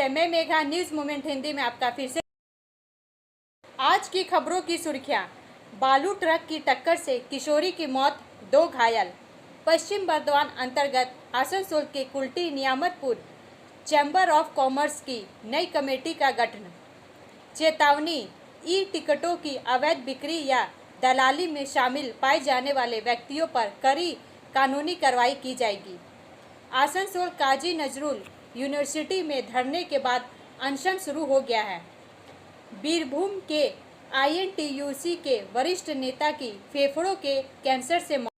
नमस्ते, मैं Megha. News moment Hindi में आपका फिर से। आज की खबरों की सुर्खियां। बालू ट्रक की टक्कर से किशोरी की मौत, 2 घायल। पश्चिम बर्धमान अंतर्गत आसनसोल के Kulti Niyamatpur chamber of commerce की नई कमेटी का गठन। चेतावनी, ई टिकटों की अवैध बिक्री या दलाली में शामिल पाए जाने वाले व्यक्तियों पर कड़ी कानूनी कार्रवाई की जाएगी। आसनसोल काजी नजरुल यूनिवर्सिटी में धरने के बाद अनशन शुरू हो गया है। बीरभूम के INTUC के वरिष्ठ नेता की फेफड़ों के कैंसर से मौत।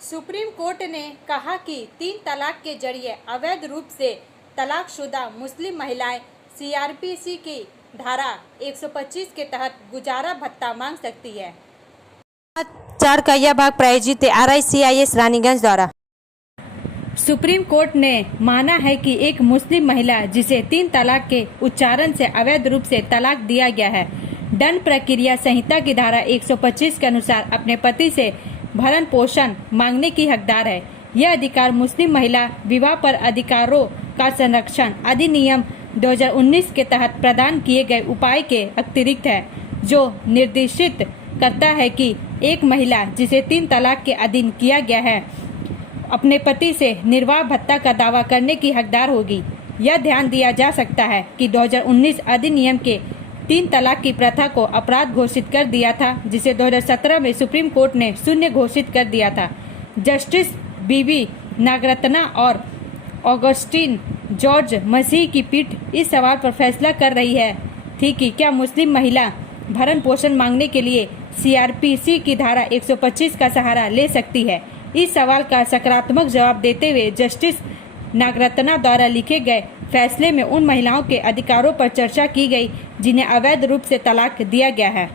सुप्रीम कोर्ट ने कहा कि 3 तलाक के जरिए अवैध रूप से तलाकशुदा मुस्लिम महिलाएं CRPC की धारा 125 के तहत गुजारा भत्ता मांग सकती है। 4 का यह भाग प्रायोजित RICIS रानीगंज द्वारा। सुप्रीम कोर्ट ने माना है कि एक मुस्लिम महिला जिसे 3 तलाक के उच्चारण से अवैध रूप से तलाक दिया गया है, दंड प्रक्रिया संहिता की धारा 125 के अनुसार अपने पति से भरण पोषण मांगने की हकदार है। यह अधिकार मुस्लिम महिला विवाह पर अधिकारों का संरक्षण अधिनियम 2019 के तहत प्रदान किए गए उपाय के अतिरिक्त है, जो निर्देशित करता है कि एक महिला जिसे 3 तलाक के अधीन किया गया है, अपने पति से निर्वाह भत्ता का दावा करने की हकदार होगी। यह ध्यान दिया जा सकता है कि 2019 अधिनियम के 3 तलाक की प्रथा को अपराध घोषित कर दिया था, जिसे 2017 में सुप्रीम कोर्ट ने शून्य घोषित कर दिया था। जस्टिस BB नागरत्ना और ऑगस्टिन जॉर्ज मसीह की पीठ इस सवाल पर फैसला कर रही है थी कि क्या मुस्लिम महिला भरण पोषण मांगने के लिए CRPC की धारा 125 का सहारा ले सकती है। इस सवाल का सकारात्मक जवाब देते हुए जस्टिस नागरत्ना द्वारा लिखे गए फैसले में उन महिलाओं के अधिकारों पर चर्चा की गई जिन्हें अवैध रूप से तलाक दिया गया है।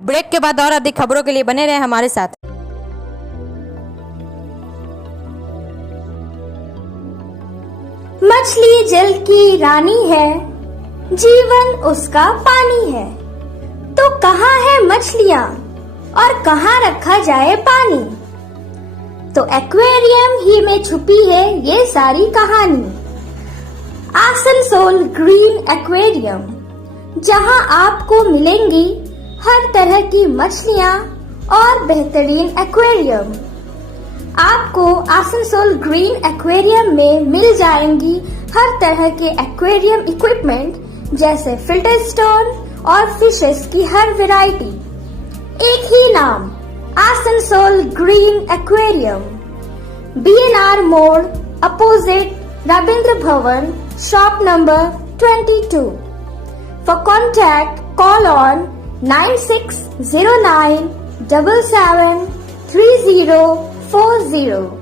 ब्रेक के बाद और अधिक खबरों के लिए बने रहे हमारे साथ। मछली जल की रानी है, जीवन उसका पानी है। तो कहाँ है मछलियाँ और कहाँ रखा जाए पानी? तो एक्वेरियम ही में छुपी है ये सारी कहानी। आसनसोल ग्रीन एक्वेरियम, जहाँ आपको मिलेंगी हर तरह की मछलियाँ और बेहतरीन एक्वेरियम। आपको आसनसोल ग्रीन एक्वेरियम में मिल जाएंगी हर तरह के एक्वेरियम इक्विपमेंट, जैसे फिल्टर स्टोन और फिशेस की हर वैरायटी। एक ही नाम, आसनसोल ग्रीन एक्वेरियम। BNR मोड़, opposite Ravindra Bhavan, shop number 22। For contact, call on 9609 77 3040।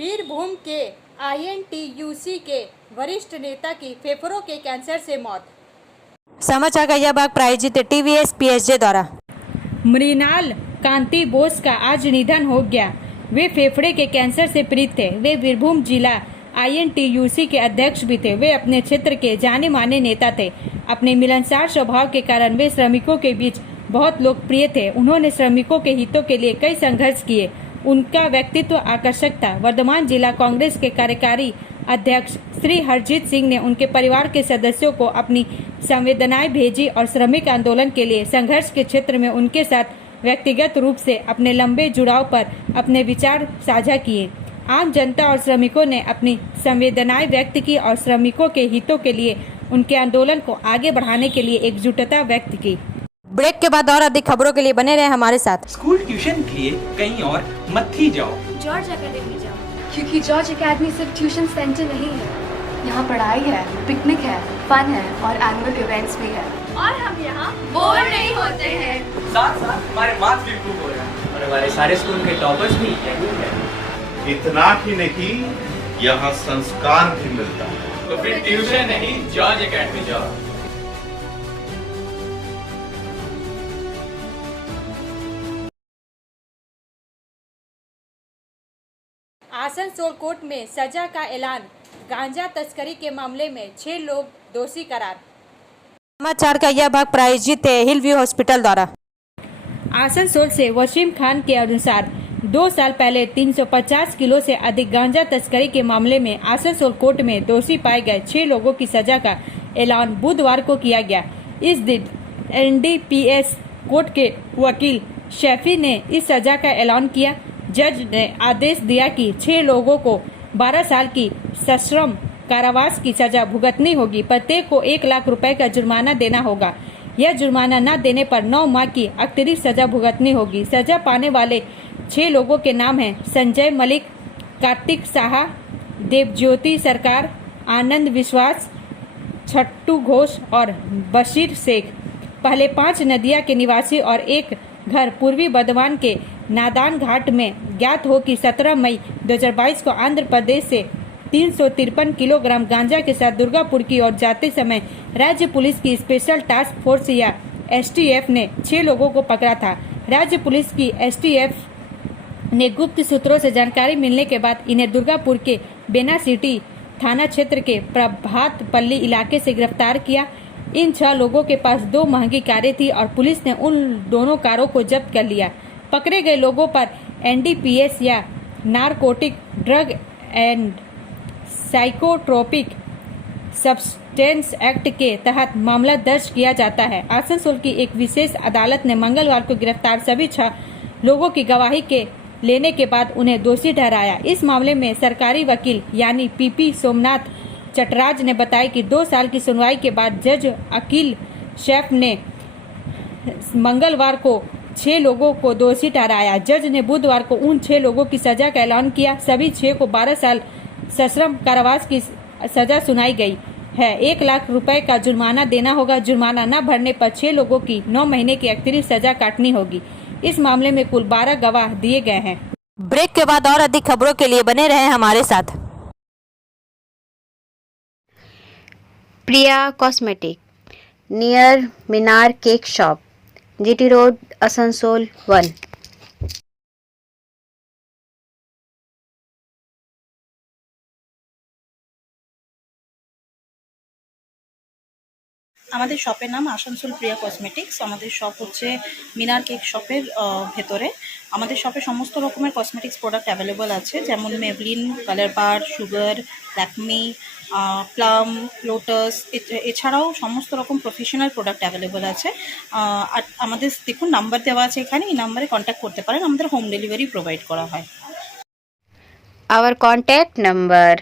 Birbhum के INTUC के वरिष्ठ नेता की फेफड़ों के कैंसर से मौत। समाचार का यह भाग प्रायोजित TVS PSJ द्वारा। मृणाल कांति बोस का आज निधन हो गया। वे फेफड़े के कैंसर से पीड़ित थे। वे बीरभूम जिला INTUC के अध्यक्ष भी थे। वे अपने क्षेत्र के जाने माने नेता थे। अपने मिलनसार स्वभाव के कारण वे श्रमिकों के बीच बहुत लोकप्रिय थे। उन्होंने श्रमिकों के हितों के लिए कई संघर्ष किए। उनका व्यक्तित्व आकर्षक था। वर्धमान जिला कांग्रेस के कार्यकारी अध्यक्ष श्री हरजीत सिंह ने उनके परिवार के सदस्यों को अपनी संवेदनाएं भेजी और श्रमिक आंदोलन के लिए संघर्ष के क्षेत्र में उनके साथ व्यक्तिगत रूप से अपने लंबे जुड़ाव पर अपने विचार साझा किए। आम जनता और श्रमिकों ने अपनी संवेदनाएं व्यक्त की और श्रमिकों के हितों के लिए उनके आंदोलन को आगे बढ़ाने के लिए एकजुटता व्यक्त की। ब्रेक के बाद और अधिक खबरों के लिए बने रहे हमारे साथ। स्कूल ट्यूशन के लिए कहीं और मत ही जाओ, जॉर्ज एकेडमी जाओ। क्योंकि जॉर्ज एकेडमी सिर्फ ट्यूशन सेंटर नहीं है, यहाँ पढ़ाई है, पिकनिक है, फन है और एनुअल इवेंट्स भी है। और हम यहाँ बोर नहीं होते हैं। साथ साथ हमारे मार्क्स भी इम्प्रूव हो रहे हैं और हमारे सारे स्कूल के टॉपर्स भी यही है। इतना ही नहीं, यहाँ संस्कार भी मिलता है। तो फिर ट्यूशन नहीं, जॉर्ज एकेडमी जाओ। आसनसोल कोर्ट में सजा का ऐलान। गांजा तस्करी के मामले में 6 लोग दोषी करार। समाचार का यह भाग प्रायोजित है हिल व्यू हॉस्पिटल द्वारा। आसनसोल से वसीम खान के अनुसार 2 साल पहले 350 किलो से अधिक गांजा तस्करी के मामले में आसनसोल कोर्ट में दोषी पाए गए 6 लोगों की सजा का ऐलान बुधवार को किया गया। इस दिन एनडीपीएस कोर्ट के वकील शैफी ने इस सजा का ऐलान किया। जज ने आदेश दिया कि 6 लोगों को 12 साल की सश्रम कारावास की सजा भुगतनी होगी। प्रत्येक को 1 लाख रुपए का जुर्माना देना होगा। यह जुर्माना न देने पर 9 माह की अतिरिक्त सजा भुगतनी होगी। सजा पाने वाले 6 लोगों के नाम हैं संजय मलिक, कार्तिक साहा, देवज्योति सरकार, आनंद विश्वास, छट्टू घोष और बशीर शेख। पहले 5 नदिया के निवासी और एक घर पूर्वी बर्धमान के नादान घाट में ज्ञात हो कि 17 मई 2022 को आंध्र प्रदेश से 353 किलोग्राम गांजा के साथ दुर्गापुर की ओर जाते समय राज्य पुलिस की स्पेशल टास्क फोर्स या एसटीएफ ने 6 लोगों को पकड़ा था। राज्य पुलिस की एसटीएफ ने गुप्त सूत्रों से जानकारी मिलने के बाद इन्हें दुर्गापुर के बेना सिटी थाना क्षेत्र के प्रभात पल्ली इलाके से गिरफ्तार किया। इन 6 लोगों के पास 2 महंगी कारें थी और पुलिस ने उन दोनों कारों को जब्त कर लिया। पकड़े गए लोगों पर एनडीपीएस या narcotic drug and psychotropic substance act के तहत मामला दर्ज किया जाता है। आसनसोल की एक विशेष अदालत ने मंगलवार को गिरफ्तार सभी 6 लोगों की गवाही के लेने के बाद उन्हें दोषी ठहराया। इस मामले में सरकारी वकील यानी पीपी सोमनाथ चटराज ने बताया कि 2 साल की सुनवाई के बाद जज अकील शैफ ने मंगलवार को 6 लोगों को दोषी ठहराया। जज ने बुधवार को उन 6 लोगों की सजा का ऐलान किया। सभी 6 को 12 साल सश्रम कारावास की सजा सुनाई गई है। 1 लाख रुपए का जुर्माना देना होगा। जुर्माना न भरने पर 6 लोगों की 9 महीने की अतिरिक्त सजा काटनी होगी। इस मामले में कुल 12 गवाह दिए गए हैं। ब्रेक के बाद और अधिक खबरों के लिए बने रहें हमारे साथ। Priya cosmetic near Minar cake shop, GT road, Asansol 1। আমাদের শপের নাম আসানসোল প্রিয়া কসমেটিক্স। আমাদের শপ হচ্ছে মিনার কেক শপের ভেতরে। আমাদের শপে সমস্ত রকমের কসমেটিক্স প্রোডাক্ট অ্যাভেলেবল আছে, যেমন মেবলিন, কালার বার, সুগার, ল্যাকমি, প্লাম, লোটাস, এছাড়াও সমস্ত রকম প্রফেশনাল প্রোডাক্ট অ্যাভেলেবল আছে। আর আমাদের দেখুন নাম্বার দেওয়া আছে এখানে, এই নাম্বারে কন্ট্যাক্ট করতে পারেন। আমাদের হোম ডেলিভারি প্রোভাইড করা হয়। Our contact number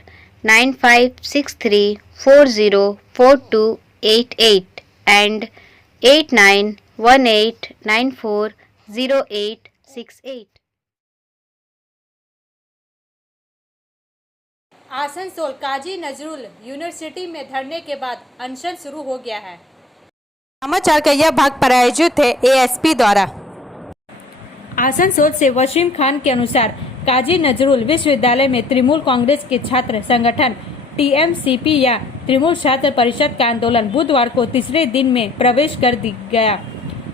9563404288 and 8918940868। Asansol Kazi Nazrul university में धरने के बाद अनशन शुरू हो गया है। समाचार का यह भाग प्रायोजित है एएसपी द्वारा। आसनसोल से वसीम खान के अनुसार काजी नजरुल विश्वविद्यालय में तृणमूल कांग्रेस के छात्र संगठन टीएमसीपी या तृणमूल छात्र परिषद का आंदोलन बुधवार को तीसरे दिन में प्रवेश कर गया।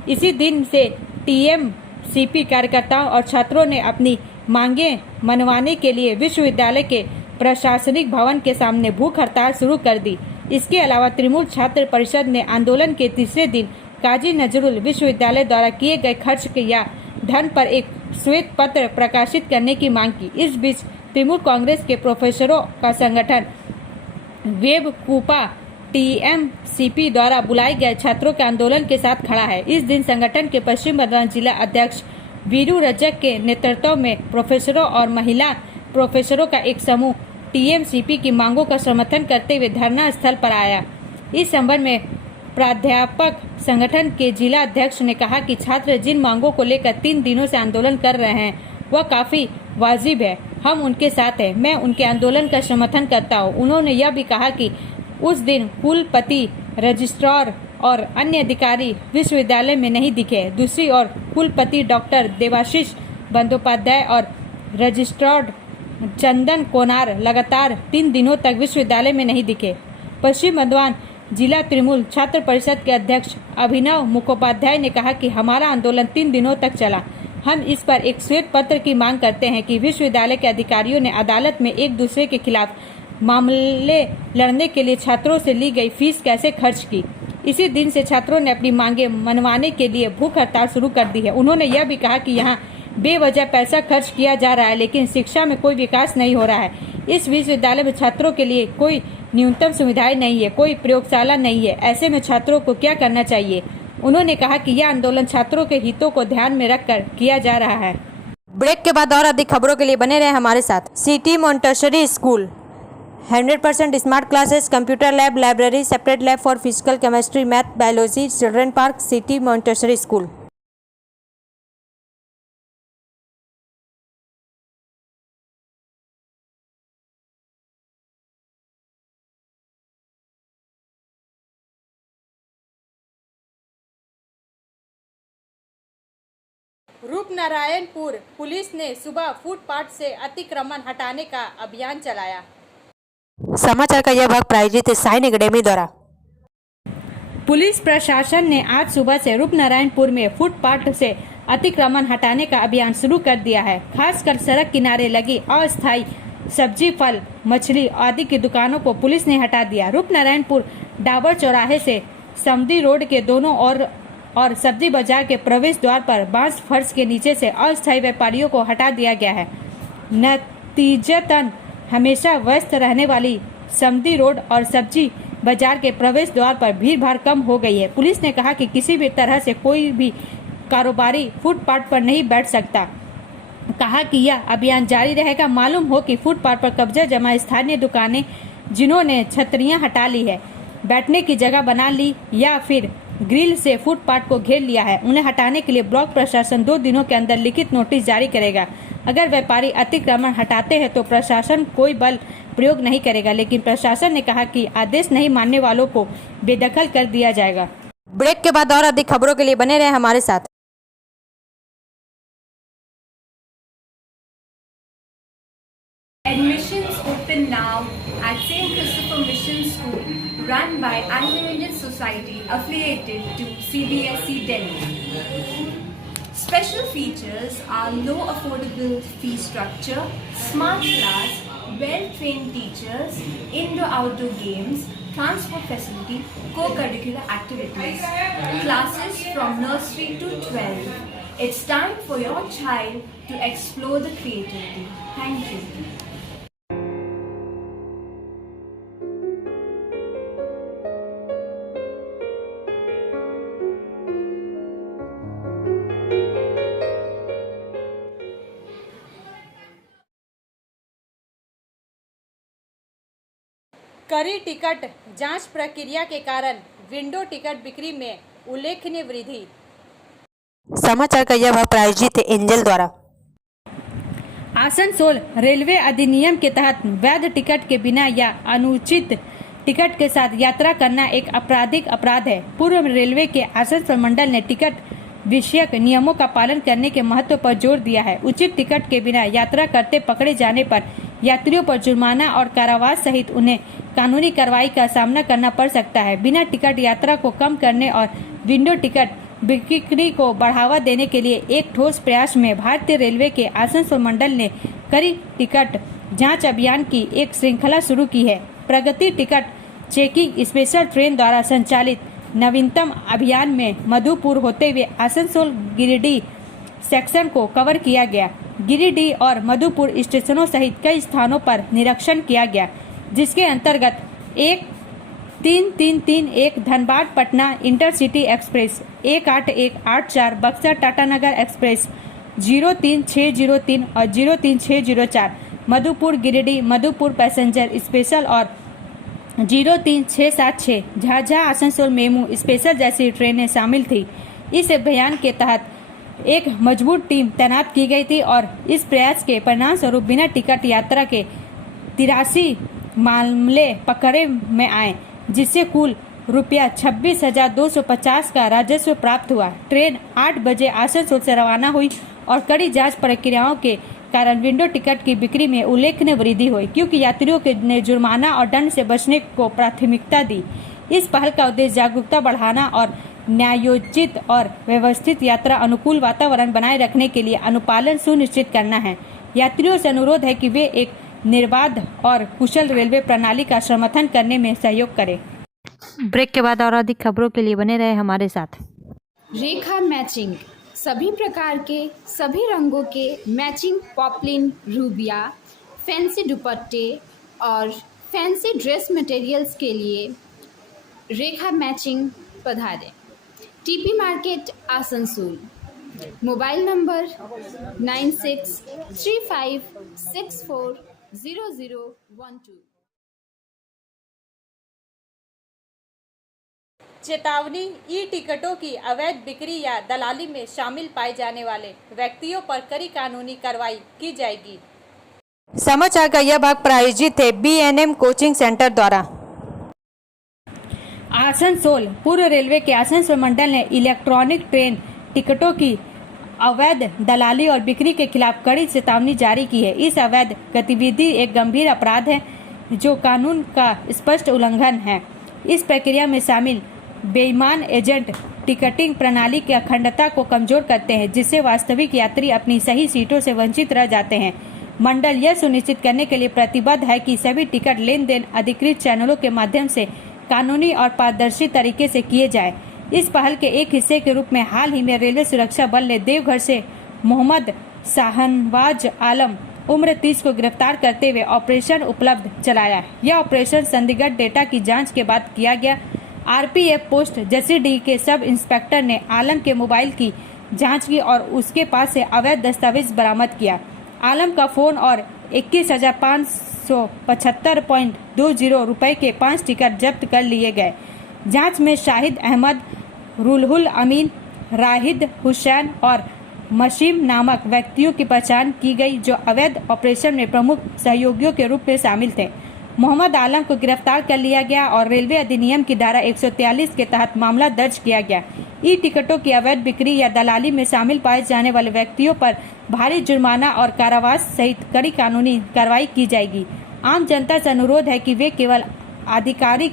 इसी दिन से टीएमसीपी कार्यकर्ताओं और छात्रों ने अपनी मांगें मनवाने के लिए विश्वविद्यालय के प्रशासनिक भवन के सामने भूख हड़ताल शुरू कर दी। इसके अलावा तृणमूल छात्र परिषद ने आंदोलन के तीसरे दिन काजी नजरुल विश्वविद्यालय द्वारा किए गए खर्च या धन पर एक श्वेत पत्र प्रकाशित करने की मांग की। इस बीच तृणमूल कांग्रेस के प्रोफेसरों का संगठन वेबकूपा टीएमसीपी द्वारा बुलाए गए छात्रों के आंदोलन के साथ खड़ा है। इस दिन संगठन के पश्चिम बर्धमान जिला अध्यक्ष वीरू रजक के नेतृत्व में प्रोफेसरों और महिला प्रोफेसरों का एक समूह टीएमसीपी की मांगों का समर्थन करते हुए धरना स्थल पर आया। इस संबंध में प्राध्यापक संगठन के जिला अध्यक्ष ने कहा कि छात्र जिन मांगों को लेकर 3 दिनों से आंदोलन कर रहे हैं वह काफी वाजिब है। हम उनके साथ हैं। मैं उनके आंदोलन का समर्थन करता हूं। उन्होंने यह भी कहा कि उस दिन कुलपति, रजिस्ट्रार और अन्य अधिकारी विश्वविद्यालय में नहीं दिखे। दूसरी ओर कुलपति डॉक्टर देवाशीष बंदोपाध्याय और रजिस्ट्रार चंदन कोनार लगातार 3 दिनों तक विश्वविद्यालय में नहीं दिखे। पश्चिम बर्धमान जिला तृणमूल छात्र परिषद के अध्यक्ष अभिनव मुखोपाध्याय ने कहा कि हमारा आंदोलन 3 दिनों तक चला। हम इस पर एक श्वेत पत्र की मांग करते हैं कि विश्वविद्यालय के अधिकारियों ने अदालत में एक दूसरे के खिलाफ मामले लड़ने के लिए छात्रों से ली गई फीस कैसे खर्च की। इसी दिन से छात्रों ने अपनी मांगे मनवाने के लिए भूख हड़ताल शुरू कर दी है। उन्होंने यह भी कहा कि यहाँ बेवजह पैसा खर्च किया जा रहा है, लेकिन शिक्षा में कोई विकास नहीं हो रहा है। इस विश्वविद्यालय में छात्रों के लिए कोई न्यूनतम सुविधाएं नहीं है, कोई प्रयोगशाला नहीं है। ऐसे में छात्रों को क्या करना चाहिए। उन्होंने कहा कि यह आंदोलन छात्रों के हितों को ध्यान में रखकर किया जा रहा है। ब्रेक के बाद और अधिक खबरों के लिए बने रहे हमारे साथ। City Montessori school 100% smart classes, computer lab, library, separate lab for physical, chemistry, math, biology, children park, city Montessori school. Rupnarayanpur police ने सुबह फुटपाथ से अतिक्रमण हटाने का अभियान चलाया। समाचार का यह भाग प्रायोजित है साइन एकेडमी द्वारा। पुलिस प्रशासन ने आज सुबह से रूपनारायणपुर में फुटपाथ से अतिक्रमण हटाने का अभियान शुरू कर दिया है। खासकर सड़क किनारे लगी अस्थायी सब्जी, फल, मछली आदि की दुकानों को पुलिस ने हटा दिया। रूपनारायणपुर डाबर चौराहे से समदी रोड के दोनों ओर और सब्जी बाजार के प्रवेश द्वार पर बांस फर्श के नीचे से अस्थायी व्यापारियों को हटा दिया गया है। नतीजतन हमेशा व्यस्त रहने वाली समदी रोड और सब्जी बाजार के प्रवेश द्वार पर भीड़ भाड़ कम हो गई है। पुलिस ने कहा कि किसी भी तरह से कोई भी कारोबारी फुटपाथ पर नहीं बैठ सकता। कहा कि यह अभियान जारी रहेगा। मालूम हो कि फुटपाथ पर कब्जा जमा स्थानीय दुकानें जिन्होंने छतरियां हटा ली है, बैठने की जगह बना ली या फिर ग्रिल से फुटपाथ को घेर लिया है, उन्हें हटाने के लिए ब्लॉक प्रशासन 2 दिनों के अंदर लिखित नोटिस जारी करेगा। अगर व्यापारी अतिक्रमण हटाते हैं तो प्रशासन कोई बल प्रयोग नहीं करेगा, लेकिन प्रशासन ने कहा कि आदेश नहीं मानने वालों को बेदखल कर दिया जाएगा। ब्रेक के बाद और अधिक खबरों के लिए बने रहे हमारे साथ। Admissions open now at St. Christopher Mission School, run by Anglo-Indian Society affiliated to CBSE Delhi. Special features are low affordable fee structure, smart class, well-trained teachers, indoor-outdoor games, transport facility, co-curricular activities, classes from nursery to 12. It's time for your child to explore the creativity. Thank you. करी ticket जांच प्रक्रिया के कारण window ticket बिक्री में उल्लेखनीय वृद्धि। समाचार का यह भाग प्रायोजित है एंजल द्वारा। आसनसोल रेलवे अधिनियम के तहत वैध टिकट के बिना या अनुचित टिकट के साथ यात्रा करना एक आपराधिक अपराध है। पूर्व रेलवे के आसनसोल मंडल ने टिकट विषयक नियमों का पालन करने के महत्व पर जोर दिया है। उचित टिकट के बिना यात्रा करते पकड़े जाने पर यात्रियों पर जुर्माना और कारावास सहित उन्हें कानूनी कार्रवाई का सामना करना पड़ सकता है। बिना टिकट यात्रा को कम करने और विंडो टिकट बिक्री को बढ़ावा देने के लिए एक ठोस प्रयास में भारतीय रेलवे के आसनसोल मंडल ने करी टिकट जांच अभियान की एक श्रृंखला शुरू की है। प्रगति टिकट चेकिंग स्पेशल ट्रेन द्वारा संचालित नवीनतम अभियान में मधुपुर होते हुए आसनसोल गिरिडीह सेक्शन को कवर किया गया। गिरिडीह और मधुपुर स्टेशनों सहित कई स्थानों पर निरीक्षण किया गया, जिसके अंतर्गत 1-3-3-3-1 Dhanbad Patna intercity express, 18184 Buxar Tatanagar express, 03603 और 03604 मधुपुर गिरिडीह मधुपुर पैसेंजर स्पेशल और 03676 झाझा आसनसोल मेमू स्पेशल जैसी ट्रेनें शामिल थी। इस अभियान के तहत एक मजबूत टीम तैनात की गई थी और इस प्रयास के परिणाम स्वरूप बिना टिकट यात्रा के 83 मामले पकड़े में आए, जिससे कुल रुपया 26,250 का राजस्व प्राप्त हुआ। ट्रेन 8 बजे आसनसोल से रवाना हुई और कड़ी जांच प्रक्रियाओं के कारण विंडो टिकट की बिक्री में उल्लेखनीय वृद्धि हुई, क्योंकि यात्रियों ने जुर्माना और दंड से बचने को प्राथमिकता दी। इस पहल का उद्देश्य जागरूकता बढ़ाना और न्यायोचित और व्यवस्थित यात्रा अनुकूल वातावरण बनाए रखने के लिए अनुपालन सुनिश्चित करना है। यात्रियों से अनुरोध है कि वे एक निर्बाध और कुशल रेलवे प्रणाली का समर्थन करने में सहयोग करें। ब्रेक के बाद और अधिक खबरों के लिए बने रहे हमारे साथ। रेखा मैचिंग, सभी प्रकार के सभी रंगों के मैचिंग पॉपलिन, रूबिया, फैंसी दुपट्टे और फैंसी ड्रेस मटेरियल्स के लिए रेखा मैचिंग पधारें। TP market Asansol. Mobile number 9635640012। चेतावनी, ई टिकटों की अवैध बिक्री या दलाली में शामिल पाए जाने वाले व्यक्तियों पर कड़ी कानूनी कार्रवाई की जाएगी। समाचार का यह भाग प्रायोजित है BNM कोचिंग सेंटर द्वारा। आसनसोल पूर्व रेलवे के आसनसोल मंडल ने इलेक्ट्रॉनिक ट्रेन टिकटों की अवैध दलाली और बिक्री के खिलाफ कड़ी चेतावनी जारी की है। इस अवैध गतिविधि एक गंभीर अपराध है जो कानून का स्पष्ट उल्लंघन है। इस प्रक्रिया में शामिल बेईमान एजेंट टिकटिंग प्रणाली की अखंडता को कमजोर करते हैं, जिससे वास्तविक यात्री अपनी सही सीटों से वंचित रह जाते हैं। मंडल यह सुनिश्चित करने के लिए प्रतिबद्ध है कि सभी टिकट लेन देन अधिकृत चैनलों के माध्यम से कानूनी और पारदर्शी तरीके से किए जाए। इस पहल के एक हिस्से के रूप में हाल ही में रेलवे सुरक्षा बल ने देवघर से मोहम्मद शाहनवाज आलम उम्र 30 को गिरफ्तार करते हुए ऑपरेशन उपलब्ध चलाया। यह ऑपरेशन संदिग्ध डेटा की जांच के बाद किया गया। RPF पोस्ट जसीडीह के सब इंस्पेक्टर ने आलम के मोबाइल की जांच की और उसके पास से अवैध दस्तावेज बरामद किया। आलम का फोन और 21,575.20 रुपए के 5 टिकट जब्त कर लिए गए। जांच में शाहिद अहमद, रुलहुल अमीन, राहिद हुसैन और मशीम नामक व्यक्तियों की पहचान की गई, जो अवैध ऑपरेशन में प्रमुख सहयोगियों के रूप में शामिल थे। मोहम्मद आलम को गिरफ्तार कर लिया गया और रेलवे अधिनियम की धारा 143 के तहत मामला दर्ज किया गया। ई टिकटों की अवैध बिक्री या दलाली में शामिल पाए जाने वाले व्यक्तियों पर भारी जुर्माना और कारावास सहित कड़ी कानूनी कार्रवाई की जाएगी। आम जनता से अनुरोध है कि वे केवल आधिकारिक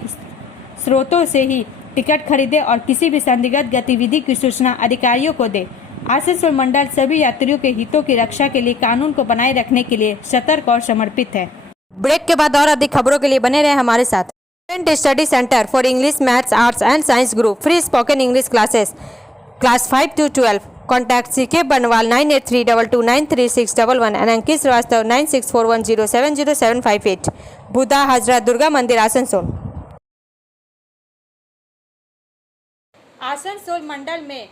स्रोतों से ही टिकट खरीदे और किसी भी संदिग्ध गतिविधि की सूचना अधिकारियों को दे। आसनसोल मंडल सभी यात्रियों के हितों की रक्षा के लिए कानून को बनाए रखने के लिए सतर्क और समर्पित है। ब्रेक के बाद और अधिक खबरों के लिए बने रहे हमारे साथ। Student study centre for English, maths, arts and science group free spoken English classes class 5 to 12। Contact CK बनवाल 9832293611 एंड अंकित श्रीवास्तव 9641070758। बुधा हाजरा दुर्गा मंदिर आसनसोल। आसनसोल मंडल में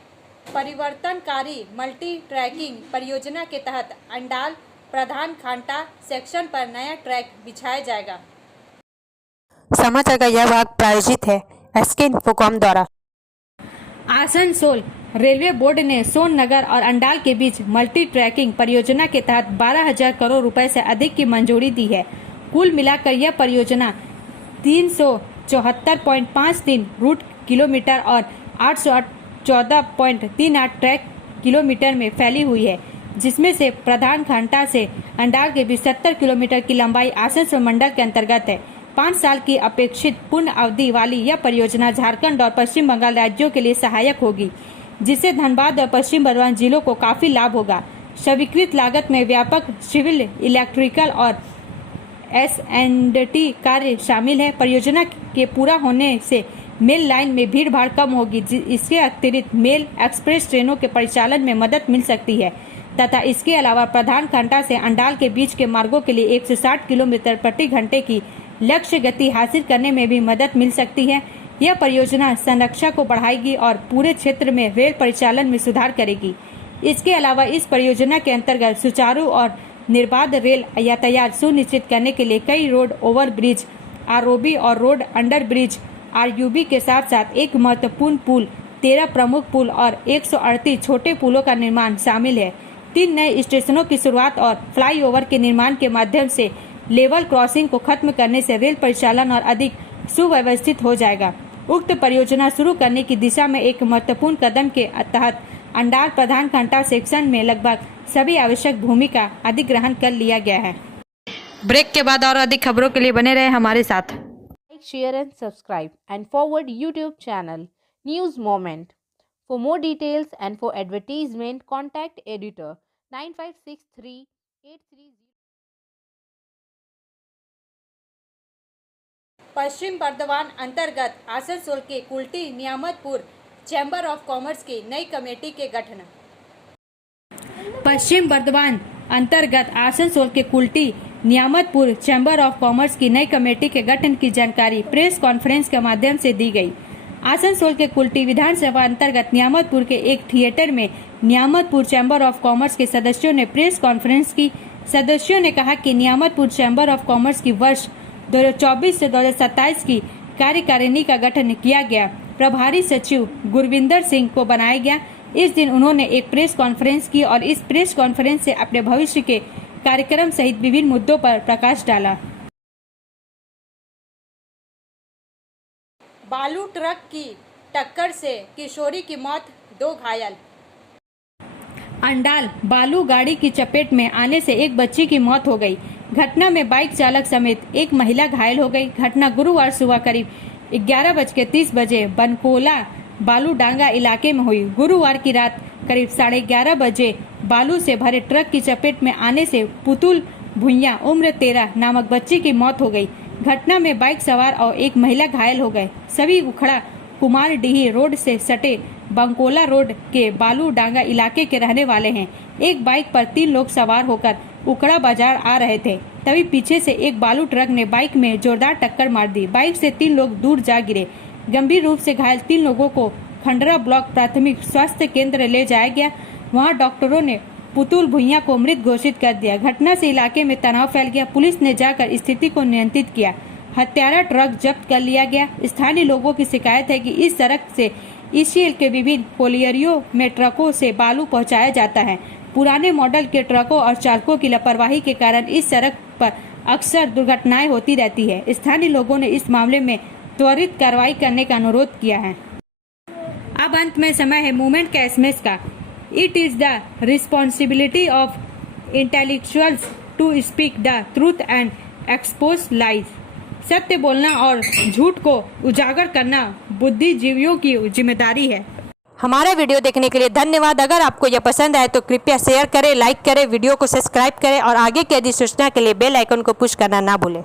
परिवर्तनकारी मल्टी ट्रैकिंग परियोजना के तहत अंडाल प्रधान खांटा सेक्शन पर नया ट्रैक बिछाया जाएगा। समाचार का यह भाग प्रायोजित है SK इन्फोकॉम द्वारा। आसनसोल रेलवे बोर्ड ने सोननगर और अंडाल के बीच मल्टी ट्रैकिंग परियोजना के तहत 12,000 करोड़ रुपए से अधिक की मंजूरी दी है। कुल मिलाकर यह परियोजना 374.53 रूट किलोमीटर और 814.38 ट्रैक किलोमीटर में फैली हुई है, जिसमें से प्रधान खांटा से अंडाल के बीच 70 किलोमीटर की लंबाई आसनसोल मंडल के अंतर्गत है। 5 साल की अपेक्षित पूर्ण अवधि वाली यह परियोजना झारखंड और पश्चिम बंगाल राज्यों के लिए सहायक होगी, जिससे धनबाद और पश्चिम बर्धमान जिलों को काफी लाभ होगा। स्वीकृत लागत में व्यापक सिविल, इलेक्ट्रिकल और S&T कार्य शामिल है। परियोजना के पूरा होने से मेल लाइन में भीड़ भाड़ कम होगी। इसके अतिरिक्त मेल एक्सप्रेस ट्रेनों के परिचालन में मदद मिल सकती है तथा इसके अलावा प्रधान खांटा से अंडाल के बीच के मार्गों के लिए 160 किलोमीटर प्रति घंटे की लक्ष्य गति हासिल करने में भी मदद मिल सकती है। यह परियोजना संरक्षा को बढ़ाएगी और पूरे क्षेत्र में रेल परिचालन में सुधार करेगी। इसके अलावा इस परियोजना के अंतर्गत सुचारू और निर्बाध रेल यातायात सुनिश्चित करने के लिए कई रोड ओवर ब्रिज ROB और रोड अंडर ब्रिज RUB के साथ साथ एक महत्वपूर्ण पुल 13 प्रमुख पुल और 138 छोटे पुलों का निर्माण शामिल है। 3 नए स्टेशनों की शुरुआत और फ्लाईओवर के निर्माण के माध्यम से लेवल क्रॉसिंग को खत्म करने से रेल परिचालन और अधिक सुव्यवस्थित हो जाएगा। उक्त परियोजना शुरू करने की दिशा में एक महत्वपूर्ण कदम के तहत अंडाल प्रधान घंटा सेक्शन में लगभग सभी आवश्यक भूमि का अधिग्रहण कर लिया गया है। ब्रेक के बाद और अधिक खबरों के लिए बने रहे हमारे साथ। Like, share and subscribe and forward YouTube channel News Moment. For more details and for advertisement, contact editor 956383. पश्चिम बर्धमान अंतर्गत आसनसोल के Kulti Niyamatpur chamber of commerce की नई कमेटी के गठन। पश्चिम बर्धमान अंतर्गत आसनसोल के Kulti Niyamatpur chamber of commerce की नई कमेटी के गठन की जानकारी प्रेस कॉन्फ्रेंस के माध्यम से दी गई। आसनसोल के कुल्टी विधानसभा अंतर्गत नियामतपुर के एक थिएटर में नियामतपुर चैम्बर ऑफ कॉमर्स के सदस्यों ने प्रेस कॉन्फ्रेंस की। सदस्यों ने कहा कि नियामतपुर चैम्बर ऑफ कॉमर्स की वर्ष 2024 से 2027 की कार्यकारिणी का गठन किया गया। प्रभारी सचिव गुरविंदर सिंह को बनाया गया। इस दिन उन्होंने एक प्रेस कॉन्फ्रेंस की और इस प्रेस कॉन्फ्रेंस से अपने भविष्य के कार्यक्रम सहित विभिन्न मुद्दों पर प्रकाश डाला। बालू ट्रक की टक्कर से किशोरी की मौत, 2 घायल। अंडाल बालू गाड़ी की चपेट में आने से एक बच्ची की मौत हो गई। घटना में बाइक चालक समेत एक महिला घायल हो गई। घटना गुरुवार सुबह करीब 11:30 बजे बनकोला बालू डांगा इलाके में हुई। गुरुवार की रात करीब 11:30 बजे बालू से भरे ट्रक की चपेट में आने से पुतुल भुइया उम्र 13 नामक बच्ची की मौत हो गई। घटना में बाइक सवार और एक महिला घायल हो गए। सभी उखड़ा कुमारडीही रोड से सटे बंकोला रोड के बालू डांगा इलाके के रहने वाले हैं। एक बाइक पर 3 लोग सवार होकर उखड़ा बाजार आ रहे थे, तभी पीछे से एक बालू ट्रक ने बाइक में जोरदार टक्कर मार दी। बाइक से 3 लोग दूर जा गिरे। गंभीर रूप से घायल 3 लोगों को खंडरा ब्लॉक प्राथमिक स्वास्थ्य केंद्र ले जाया गया। वहां डॉक्टरों ने पुतुल भुइया को मृत घोषित कर दिया। घटना से इलाके में तनाव फैल गया। पुलिस ने जाकर स्थिति को नियंत्रित किया। हत्यारा ट्रक जब्त कर लिया गया। स्थानीय लोगों की शिकायत है कि इस सड़क से ईसीएल के विभिन्न कोलियरियों में ट्रकों से बालू पहुंचाया जाता है। पुराने मॉडल के ट्रकों और चालकों की लापरवाही के कारण इस सड़क पर अक्सर दुर्घटनाएं होती रहती है। स्थानीय लोगों ने इस मामले में त्वरित कार्रवाई करने का अनुरोध किया है। अब अंत में समय है मूवमेंट का एसएमएस का। It is the responsibility of intellectuals to speak the truth and expose lies. सत्य बोलना और झूठ को उजागर करना बुद्धिजीवियों की जिम्मेदारी है। हमारा वीडियो देखने के लिए धन्यवाद। अगर आपको यह पसंद आए तो कृपया शेयर करें, लाइक करें, वीडियो को सब्सक्राइब करें और आगे की अधिसूचना के लिए बेल आइकन को पुश करना ना भूलें।